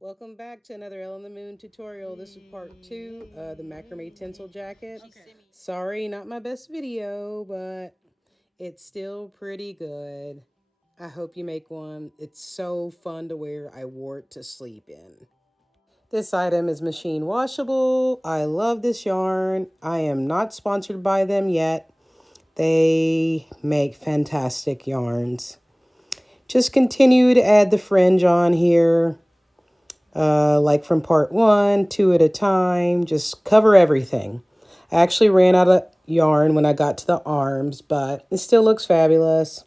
Welcome back to another Elle on the Moon tutorial. This is part 2 of the macrame tinsel jacket. Sorry, not my best video, but it's still pretty good. I hope you make one. It's so fun to wear. I wore it to sleep in. This item is machine washable. I love this yarn. I am not sponsored by them yet. They make fantastic yarns. Just continue to add the fringe on here. Like from part 1, 2 at a time, just cover everything. I actually ran out of yarn when I got to the arms, but it still looks fabulous.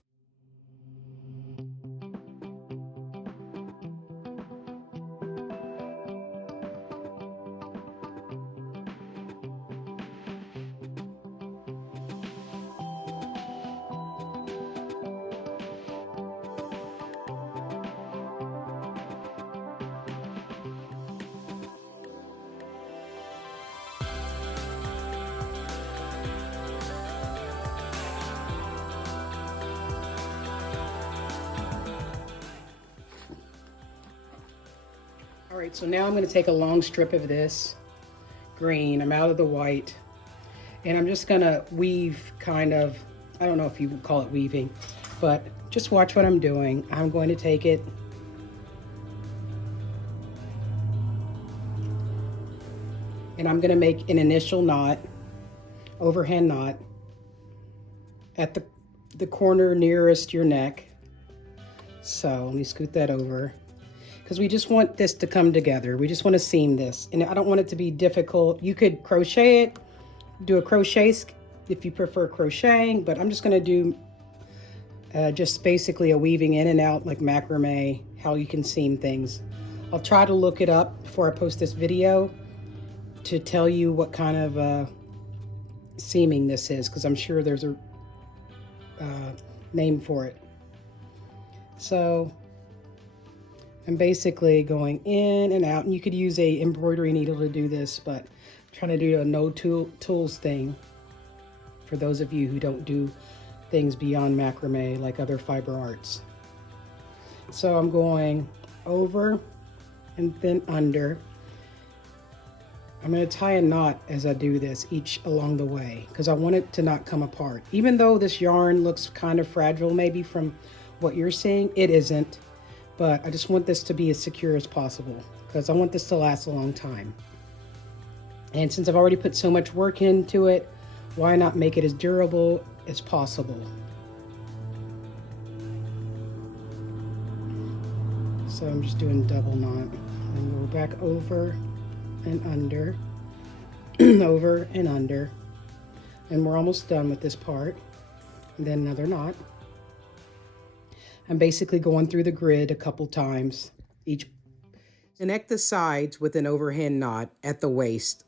All right, so now I'm going to take a long strip of this green. I'm out of the white. And I'm just going to weave kind of, I don't know if you would call it weaving, but just watch what I'm doing. I'm going to take it and I'm going to make an initial knot, overhand knot, at the corner nearest your neck. So let me scoot that over, because we just want this to come together. We just want to seam this, and I don't want it to be difficult. You could crochet it, do a crochet if you prefer crocheting, but I'm just going to do just basically a weaving in and out like macrame, how you can seam things. I'll try to look it up before I post this video to tell you what kind of seaming this is, because I'm sure there's a name for it. So I'm basically going in and out, and you could use a embroidery needle to do this, but I'm trying to do a no tools thing for those of you who don't do things beyond macrame like other fiber arts. So I'm going over and then under. I'm going to tie a knot as I do this each along the way, because I want it to not come apart. Even though this yarn looks kind of fragile maybe from what you're seeing, it isn't. But I just want this to be as secure as possible, because I want this to last a long time. And since I've already put so much work into it, why not make it as durable as possible? So I'm just doing double knot and go back over and under, over and under. And we're almost done with this part. And then another knot. I'm basically going through the grid a couple times each. Connect the sides with an overhand knot at the waist.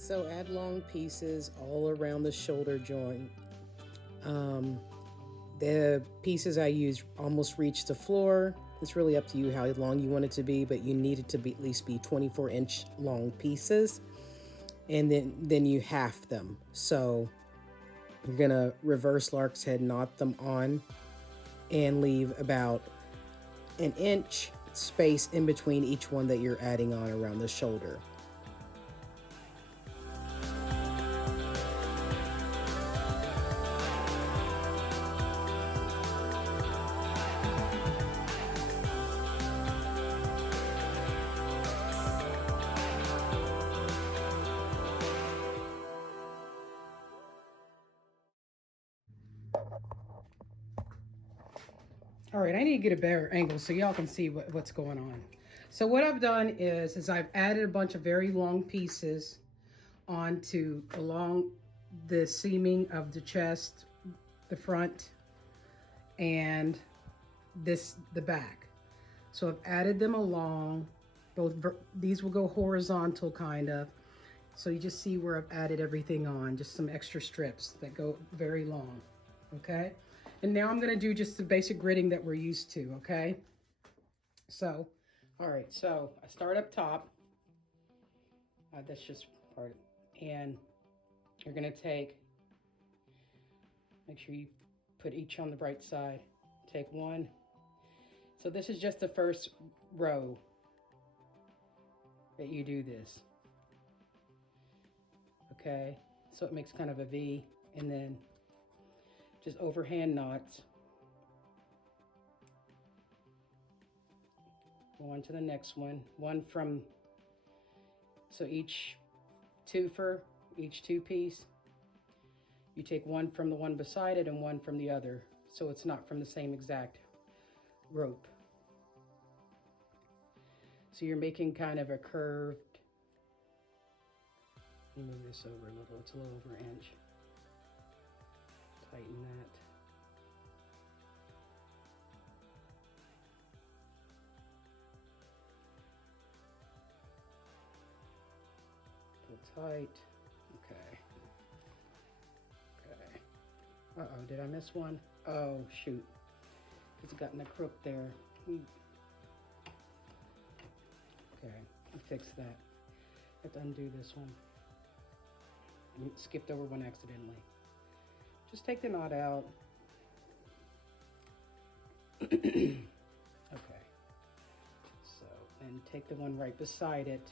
So add long pieces all around the shoulder joint. The pieces I use almost reach the floor. It's really up to you how long you want it to be, but you need it to be at least be 24-inch long pieces. And then you half them. So you're gonna reverse lark's head, knot them on, and leave about an inch space in between each one that you're adding on around the shoulder. All right, I need to get a better angle so y'all can see what's going on. So what I've done is I've added a bunch of very long pieces along the seaming of the chest, the front, and the back. So I've added them along. These will go horizontal kind of. So you just see where I've added everything on, just some extra strips that go very long, okay? And now I'm gonna do just the basic gridding that we're used to, okay? So, all right, so I start up top. That's just part of it. And you're gonna make sure you put each on the right side. Take one. So this is just the first row that you do this. Okay, so it makes kind of a V, and then just overhand knots. Go on to the next one. So each two piece, you take one from the one beside it and one from the other, so it's not from the same exact rope. So you're making kind of a curved. Let me move this over a little. It's a little over an inch. Tighten that. Pull tight. Okay. Okay. Uh-oh, did I miss one? Oh, shoot. It's gotten a crook there. Okay, I fixed that. I have to undo this one. I skipped over one accidentally. Just take the knot out. Okay. So, and take the one right beside it.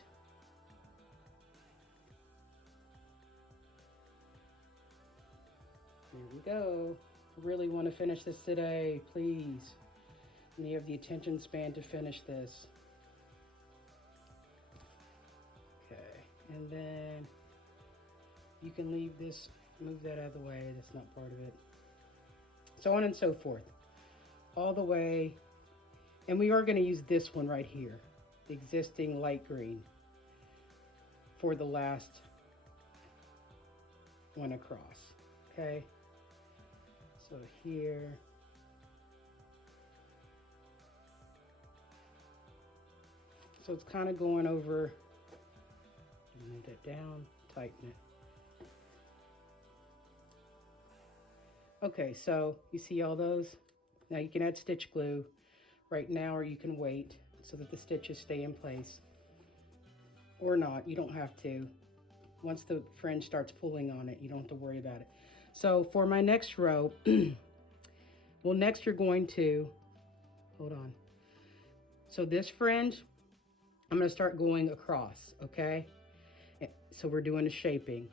Here we go. I really want to finish this today, please. And you have the attention span to finish this. Okay, and then you can leave this, move that out of the way, that's not part of it. So on and so forth. All the way, and we are going to use this one right here, the existing light green, for the last one across, okay? So here, so it's kind of going over, move that down, tighten it. Okay, so you see all those? Now you can add stitch glue right now, or you can wait so that the stitches stay in place. Or not, you don't have to. Once the fringe starts pulling on it, you don't have to worry about it. So for my next row, well, next you're going to, hold on. So this fringe, I'm gonna start going across, okay? So we're doing the shaping.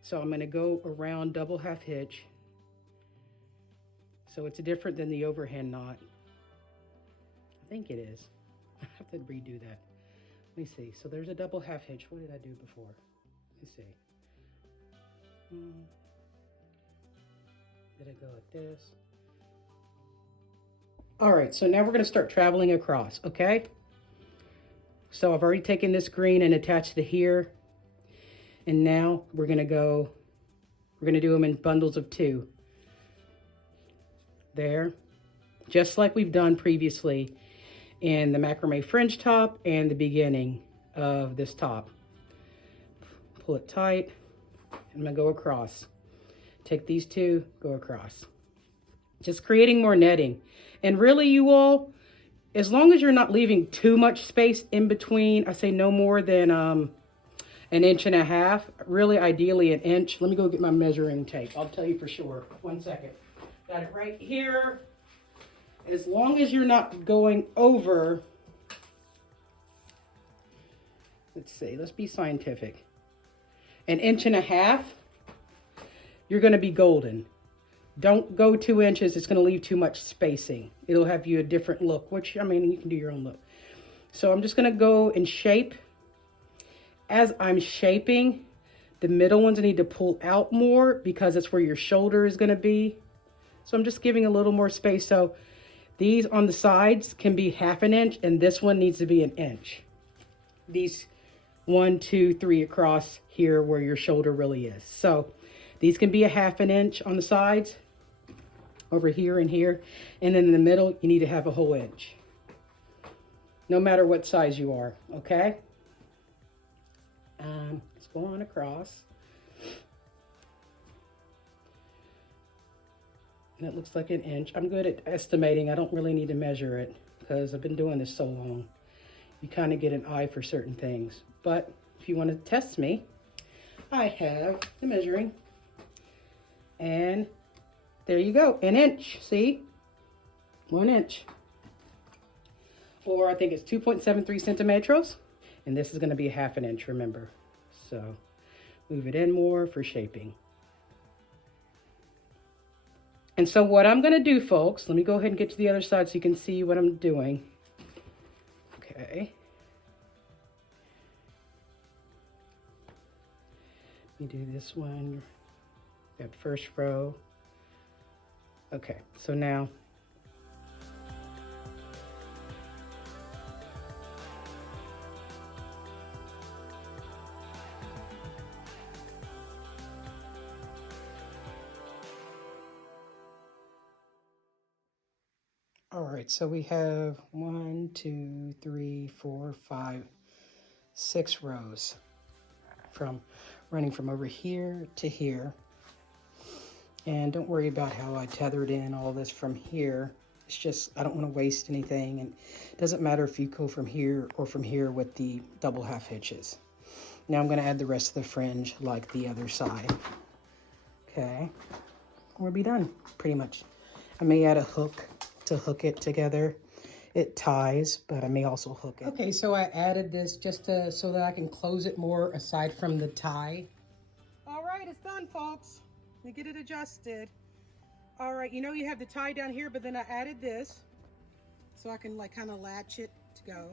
So I'm gonna go around double half hitch. So it's different than the overhand knot. I think it is. I have to redo that. Let me see. So there's a double half hitch. What did I do before? Let me see. Did I go like this? All right, so now we're gonna start traveling across, okay? So I've already taken this green and attached it here. And now we're gonna do them in bundles of 2. There, just like we've done previously in the macrame fringe top and the beginning of this top. Pull it tight. I'm gonna go across. Take these 2, go across. Just creating more netting. And really, you all, as long as you're not leaving too much space in between, I say no more than an 1.5 inches, really ideally an inch. Let me go get my measuring tape. I'll tell you for sure. 1 second. Got it right here. As long as you're not going over, let's see, let's be scientific. 1.5 inches, you're gonna be golden. Don't go 2 inches, it's gonna leave too much spacing. It'll have you a different look, which, I mean, you can do your own look. So I'm just gonna go and shape. As I'm shaping, the middle ones need to pull out more because that's where your shoulder is gonna be. So I'm just giving a little more space. So these on the sides can be 1/2 inch, and this one needs to be 1 inch. These 1, 2, 3 across here where your shoulder really is. So these can be 1/2 inch on the sides, over here and here. And then in the middle, you need to have a whole inch. No matter what size you are, okay? Let's go on across. And it looks like 1 inch. I'm good at estimating. I don't really need to measure it because I've been doing this so long. You kind of get an eye for certain things. But if you want to test me, I have the measuring. And there you go, 1 inch, see? 1 inch. Or I think it's 2.73 centimeters. And this is gonna be 1/2 inch, remember. So move it in more for shaping. And so what I'm gonna do, folks, let me go ahead and get to the other side so you can see what I'm doing. Okay. Let me do this one, that first row. Okay, so now, all right, so we have 1, 2, 3, 4, 5, 6 rows from running from over here to here. And don't worry about how I tethered in all this from here. It's just, I don't want to waste anything. And it doesn't matter if you go from here or from here with the double 1/2 hitches. Now I'm going to add the rest of the fringe like the other side. Okay, we'll be done pretty much. I may add a hook to hook it together. It ties, but I may also hook it. Okay, so I added this just so that I can close it more aside from the tie. All right, it's done, folks. Let me get it adjusted. All right, you know you have the tie down here, but then I added this so I can like kind of latch it to go.